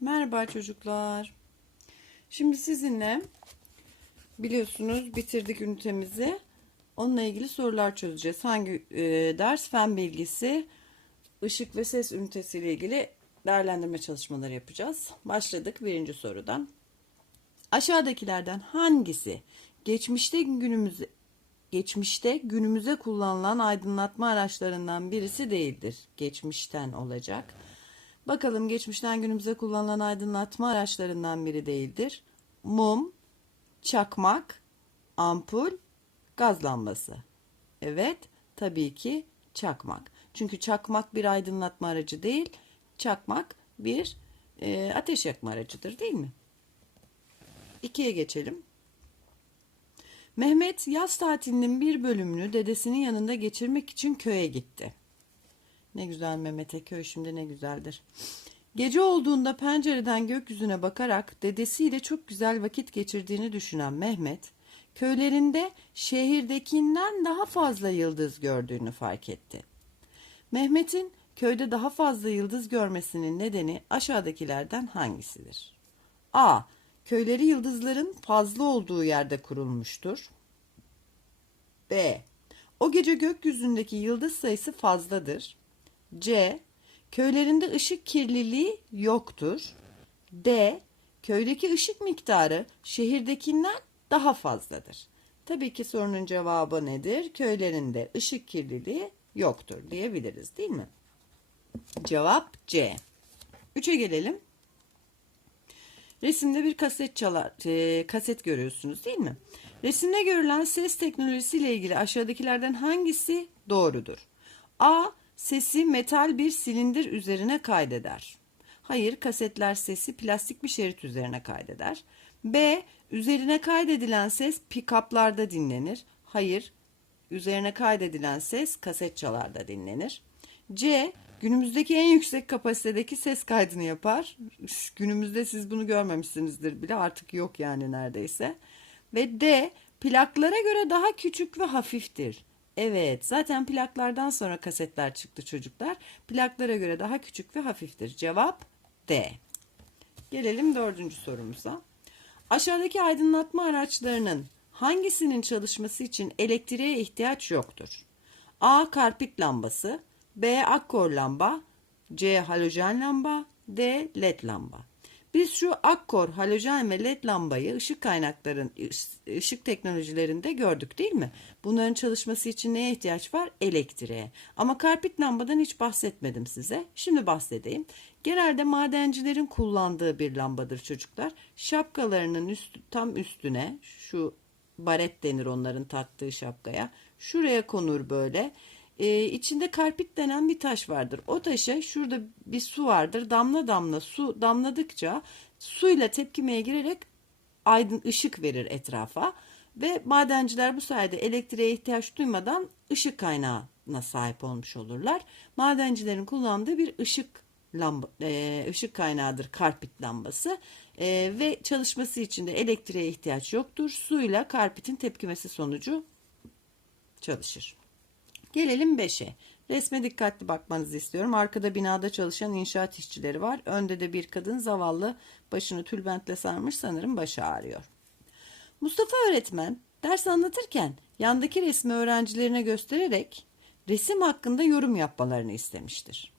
Merhaba çocuklar. Şimdi sizinle biliyorsunuz bitirdik ünitemizi. Onunla ilgili sorular çözeceğiz. Hangi e, ders? Fen bilgisi, ışık ve ses ünitesiyle ilgili değerlendirme çalışmaları yapacağız. Başladık birinci sorudan. Aşağıdakilerden hangisi geçmişte günümüze geçmişte günümüze kullanılan aydınlatma araçlarından birisi değildir? Geçmişten olacak. Bakalım geçmişten günümüze kullanılan aydınlatma araçlarından biri değildir. Mum, çakmak, ampul, gaz lambası. Evet, tabii ki çakmak. Çünkü çakmak bir aydınlatma aracı değil, çakmak bir e, ateş yakma aracıdır değil mi? İkiye geçelim. Mehmet yaz tatilinin bir bölümünü dedesinin yanında geçirmek için köye gitti. Ne güzel Mehmet'e köy şimdi ne güzeldir. Gece olduğunda pencereden gökyüzüne bakarak dedesiyle çok güzel vakit geçirdiğini düşünen Mehmet, köylerinde şehirdekinden daha fazla yıldız gördüğünü fark etti. Mehmet'in köyde daha fazla yıldız görmesinin nedeni aşağıdakilerden hangisidir? A. Köyleri yıldızların fazla olduğu yerde kurulmuştur. B. O gece gökyüzündeki yıldız sayısı fazladır. C. Köylerinde ışık kirliliği yoktur. D. Köydeki ışık miktarı şehirdekinden daha fazladır. Tabii ki sorunun cevabı nedir? Köylerinde ışık kirliliği yoktur diyebiliriz değil mi? Cevap C. Üçe gelelim. Resimde bir kaset çalar, e, kaset görüyorsunuz değil mi? Resimde görülen ses teknolojisiyle ilgili aşağıdakilerden hangisi doğrudur? A. Sesi metal bir silindir üzerine kaydeder. Hayır, kasetler sesi plastik bir şerit üzerine kaydeder. B. Üzerine kaydedilen ses pick-up'larda dinlenir. Hayır, üzerine kaydedilen ses kaset çalarda dinlenir. C. Günümüzdeki en yüksek kapasitedeki ses kaydını yapar. Günümüzde siz bunu görmemişsinizdir bile artık yok yani neredeyse. Ve D. Plaklara göre daha küçük ve hafiftir. Evet, zaten plaklardan sonra kasetler çıktı çocuklar. Plaklara göre daha küçük ve hafiftir. Cevap D. Gelelim dördüncü sorumuza. Aşağıdaki aydınlatma araçlarının hangisinin çalışması için elektriğe ihtiyaç yoktur? A. Karpit lambası B. Akkor lamba C. Halojen lamba D. LED lamba biz şu akkor, halojen ve led lambayı ışık kaynakların, ışık teknolojilerinde gördük değil mi? Bunların çalışması için neye ihtiyaç var? Elektriğe. Ama karpit lambadan hiç bahsetmedim size. Şimdi bahsedeyim. Genelde madencilerin kullandığı bir lambadır çocuklar. Şapkalarının üst, tam üstüne şu baret denir onların taktığı şapkaya. Şuraya konur böyle e, içinde karpit denen bir taş vardır. O taşa şurada bir su vardır. Damla damla su damladıkça suyla tepkimeye girerek aydın ışık verir etrafa ve madenciler bu sayede elektriğe ihtiyaç duymadan ışık kaynağına sahip olmuş olurlar. Madencilerin kullandığı bir ışık lamba, e, ışık kaynağıdır karpit lambası e, ve çalışması için de elektriğe ihtiyaç yoktur. Suyla karpitin tepkimesi sonucu çalışır. Gelelim 5'e. Resme dikkatli bakmanızı istiyorum. Arkada binada çalışan inşaat işçileri var. Önde de bir kadın zavallı başını tülbentle sarmış sanırım başı ağrıyor. Mustafa öğretmen ders anlatırken yandaki resmi öğrencilerine göstererek resim hakkında yorum yapmalarını istemiştir.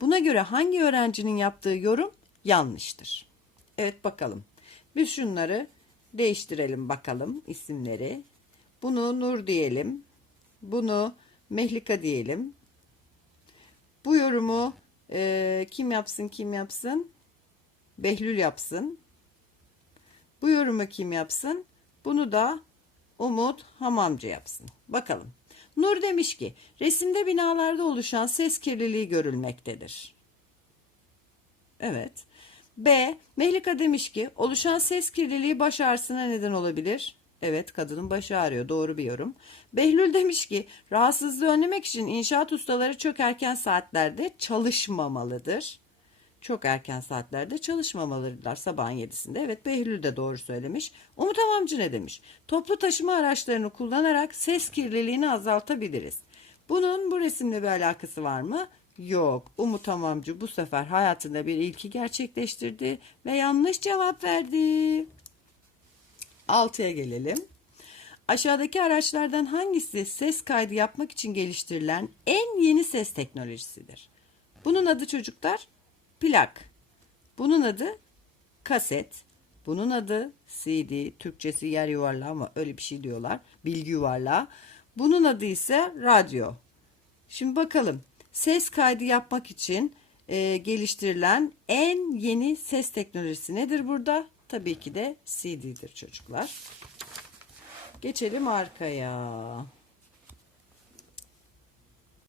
Buna göre hangi öğrencinin yaptığı yorum yanlıştır? Evet bakalım. Biz şunları değiştirelim bakalım isimleri. Bunu Nur diyelim. Bunu Mehlika diyelim. Bu yorumu e, kim yapsın kim yapsın? Behlül yapsın. Bu yorumu kim yapsın? Bunu da Umut Hamamcı yapsın. Bakalım. Nur demiş ki resimde binalarda oluşan ses kirliliği görülmektedir. Evet. B. Mehlika demiş ki oluşan ses kirliliği baş ağrısına neden olabilir. Evet kadının başı ağrıyor doğru bir yorum. Behlül demiş ki rahatsızlığı önlemek için inşaat ustaları çok erken saatlerde çalışmamalıdır. Çok erken saatlerde çalışmamalıdırlar sabahın yedisinde. Evet Behlül de doğru söylemiş. Umut Hamamcı ne demiş? Toplu taşıma araçlarını kullanarak ses kirliliğini azaltabiliriz. Bunun bu resimle bir alakası var mı? Yok. Umut Tamamcı bu sefer hayatında bir ilki gerçekleştirdi ve yanlış cevap verdi. 6'ya gelelim. Aşağıdaki araçlardan hangisi ses kaydı yapmak için geliştirilen en yeni ses teknolojisidir? Bunun adı çocuklar plak. Bunun adı kaset. Bunun adı CD. Türkçesi yer yuvarlağı ama öyle bir şey diyorlar. Bilgi yuvarlağı. Bunun adı ise radyo. Şimdi bakalım ses kaydı yapmak için e, geliştirilen en yeni ses teknolojisi nedir burada? Tabii ki de CD'dir çocuklar. Geçelim arkaya.